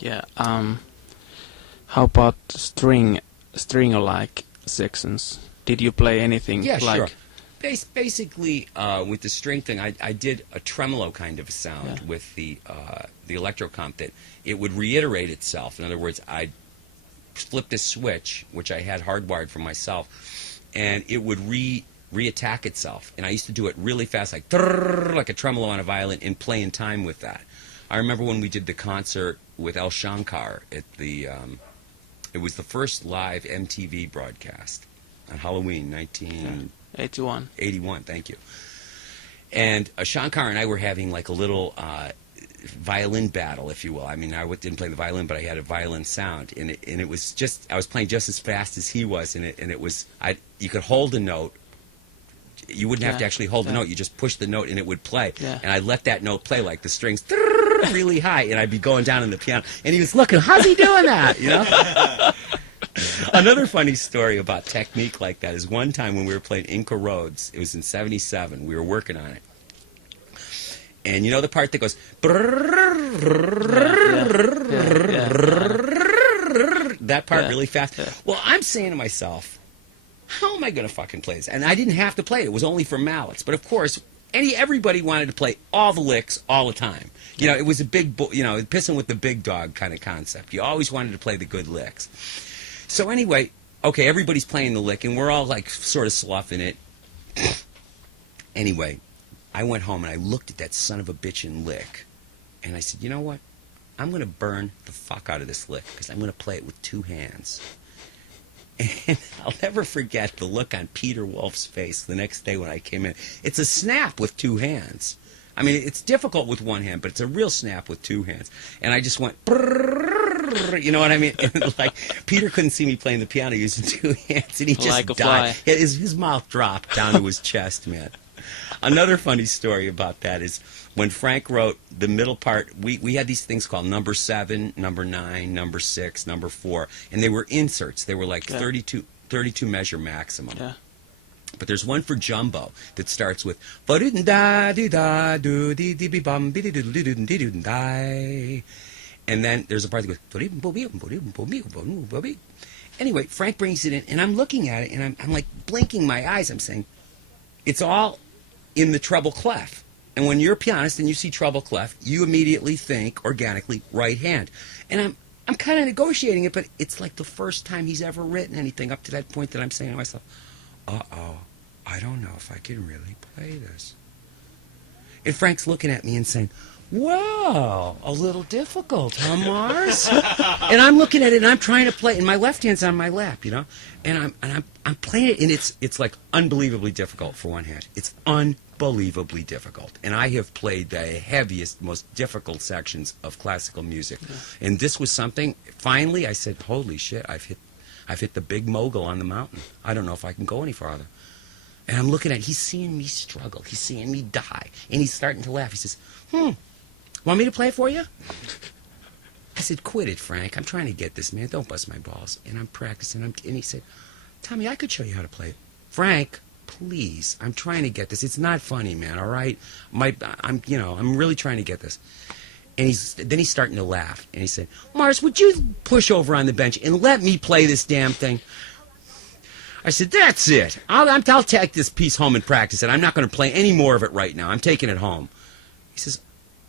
Yeah. How about stringer-like sections? Did you play anything? Yeah, like... sure. Basically, with the string thing, I did a tremolo kind of a sound with the electro comp that it would reiterate itself. In other words, I'd flip this switch, which I had hardwired for myself, and it would reattack itself. And I used to do it really fast, like a tremolo on a violin, and play in time with that. I remember when we did the concert with El Shankar at the, it was the first live MTV broadcast on Halloween, 1981, thank you. And Shankar and I were having like a little violin battle, if you will. I mean, I didn't play the violin, but I had a violin sound, and it was just, I was playing just as fast as he was, and it was, you could hold a note. You wouldn't have to actually hold the note. You just push the note, and it would play. Yeah. And I'd let that note play, like the strings really high, and I'd be going down on the piano, and he was looking, how's he doing that, you know? Another funny story about technique like that is one time when we were playing Inca Roads, it was in '77, we were working on it. And you know the part that goes, that part really fast? Yeah. Well, I'm saying to myself, how am I going to fucking play this? And I didn't have to play it. It was only for mallets. But of course, everybody wanted to play all the licks all the time. You know, it was a big, pissing with the big dog kind of concept. You always wanted to play the good licks. So anyway, okay, everybody's playing the lick, and we're all like sort of sloughing it. Anyway, I went home and I looked at that son of a bitchin' lick, and I said, you know what? I'm going to burn the fuck out of this lick because I'm going to play it with two hands. And I'll never forget the look on Peter Wolf's face the next day when I came in. It's a snap with two hands. I mean, it's difficult with one hand, but it's a real snap with two hands. And I just went, you know what I mean? And like, Peter couldn't see me playing the piano using two hands, and he just like died. His mouth dropped down to his chest, man. Another funny story about that is when Frank wrote the middle part, we had these things called number 7, number 9, number 6, number 4, and they were inserts. They were like 32 measure maximum. Yeah. But there's one for jumbo that starts with and then there's a part that goes. Anyway, Frank brings it in, and I'm looking at it, and I'm like blinking my eyes. I'm saying, it's all in the treble clef. And when you're a pianist and you see treble clef, you immediately think organically right hand. And I'm kind of negotiating it, but it's like the first time he's ever written anything up to that point that I'm saying to myself, uh-oh, I don't know if I can really play this. And Frank's looking at me and saying, well, a little difficult, huh, Mars? And I'm looking at it, and I'm trying to play, and my left hand's on my lap, you know, and I'm playing it, and it's like unbelievably difficult for one hand. It's unbelievably difficult, and I have played the heaviest, most difficult sections of classical music, and this was something. Finally, I said, "Holy shit! I've hit the big mogul on the mountain. I don't know if I can go any farther." And I'm looking at it, he's seeing me struggle, he's seeing me die, and he's starting to laugh. He says, want me to play for you? I said, quit it, Frank. I'm trying to get this, man. Don't bust my balls. And I'm practicing. And he said, Tommy, I could show you how to play it. Frank, please. I'm trying to get this. It's not funny, man, all right? I'm really trying to get this. And then he's starting to laugh. And he said, Mars, would you push over on the bench and let me play this damn thing? I said, that's it. I'll take this piece home and practice it. I'm not going to play any more of it right now. I'm taking it home. He says,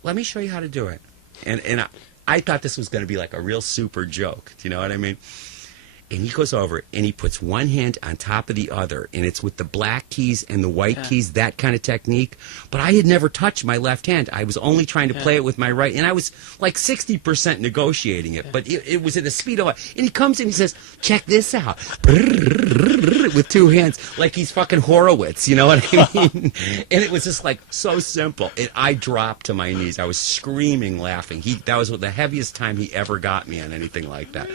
let me show you how to do it. And I thought this was going to be like a real super joke. Do you know what I mean? And he goes over and he puts one hand on top of the other, and it's with the black keys and the white keys, that kind of technique. But I had never touched my left hand. I was only trying to play it with my right, and I was like 60% negotiating it. But it was at the speed of it. And he comes in and he says, check this out. With two hands, like he's fucking Horowitz, you know what I mean? And it was just like so simple. I dropped to my knees. I was screaming, laughing. That was the heaviest time he ever got me on anything like that.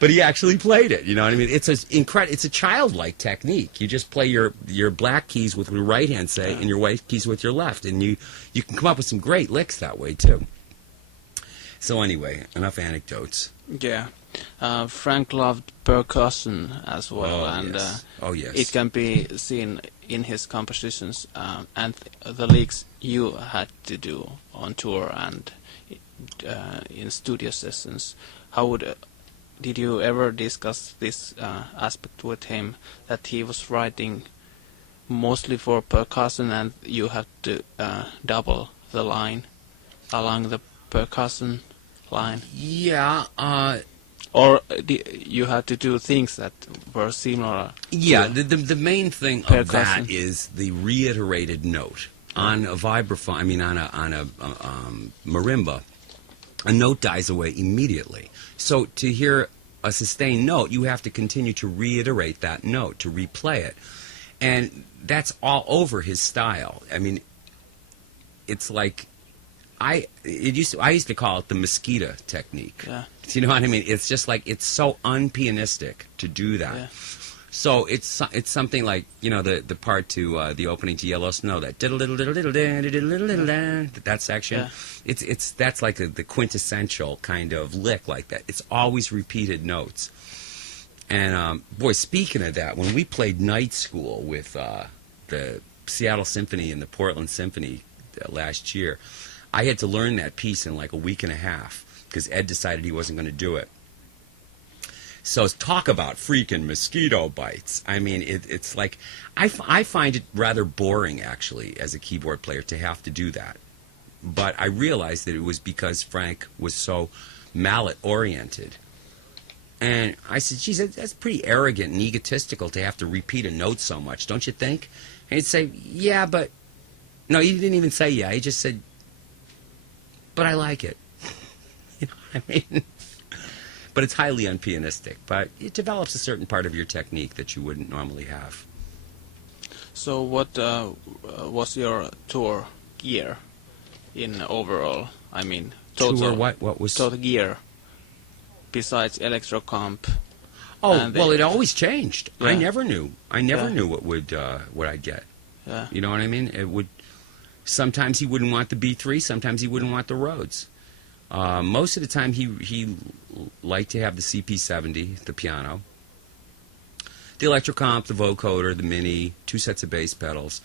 But he actually played it. You know what I mean? It's a childlike technique. You just play your black keys with your right hand, say, and your white keys with your left, and you can come up with some great licks that way too. So anyway, enough anecdotes. Yeah, Frank loved percussion as well, it can be seen in his compositions and the licks you had to do on tour. And in studio sessions. How would did you ever discuss this aspect with him, that he was writing mostly for percussion and you have to double the line along the percussion line? Yeah. Or you had to do things that were similar? Yeah, the main thing of that is the reiterated note. On a vibraphone, I mean on a marimba, a note dies away immediately. So to hear a sustained note, you have to continue to reiterate that note, to replay it. And that's all over his style. I mean, it's like, I used to call it the mosquito technique. Yeah. You know what I mean? It's just like, it's so unpianistic to do that. Yeah. So it's something like, you know, the part to the opening to Yellow Snow, that that section. Yeah. That's like the quintessential kind of lick like that. It's always repeated notes. And boy, speaking of that, when we played night school with the Seattle Symphony and the Portland Symphony last year, I had to learn that piece in like a week and a half because Ed decided he wasn't going to do it. So talk about freaking mosquito bites. I mean, it's like, I find it rather boring, actually, as a keyboard player to have to do that. But I realized that it was because Frank was so mallet-oriented. And I said, geez, that's pretty arrogant and egotistical to have to repeat a note so much, don't you think? And he'd say, yeah, but... No, he didn't even say yeah. He just said, but I like it. You know what I mean? But it's highly unpianistic. But it develops a certain part of your technique that you wouldn't normally have. So what was your tour gear in overall? I mean, total. Tour what? What was total gear besides electrocomp? Oh, well, it always changed. Yeah. I never knew. I never knew what I'd get. Yeah. You know what I mean? It would. Sometimes he wouldn't want the B3. Sometimes he wouldn't want the Rhodes. Most of the time, he liked to have the CP70, the piano, the electrocomp, the vocoder, the mini, 2 sets of bass pedals.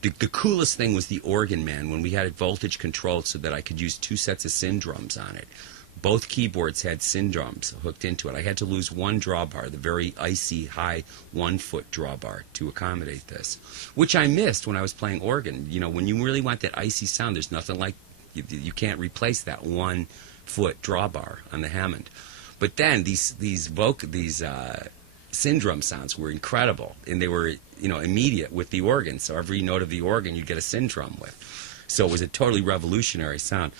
The coolest thing was the organ, man, when we had it voltage controlled so that I could use 2 sets of syn drums on it. Both keyboards had syn drums hooked into it. I had to lose one drawbar, the very icy, high 1-foot drawbar, to accommodate this, which I missed when I was playing organ. You know, when you really want that icy sound, there's nothing like, you can't replace that 1-foot drawbar on the Hammond. But then these syn drum sounds were incredible, and they were, you know, immediate with the organ. So every note of the organ you'd get a syn drum with. So it was a totally revolutionary sound.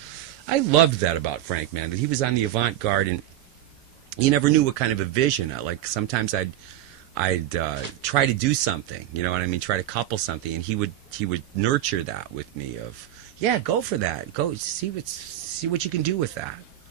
I loved that about Frank, man, that he was on the avant-garde, and you never knew what kind of a vision. Like sometimes I'd try to do something, you know what I mean, try to couple something, and he would nurture that with me of, yeah, go for that, go see what you can do with that.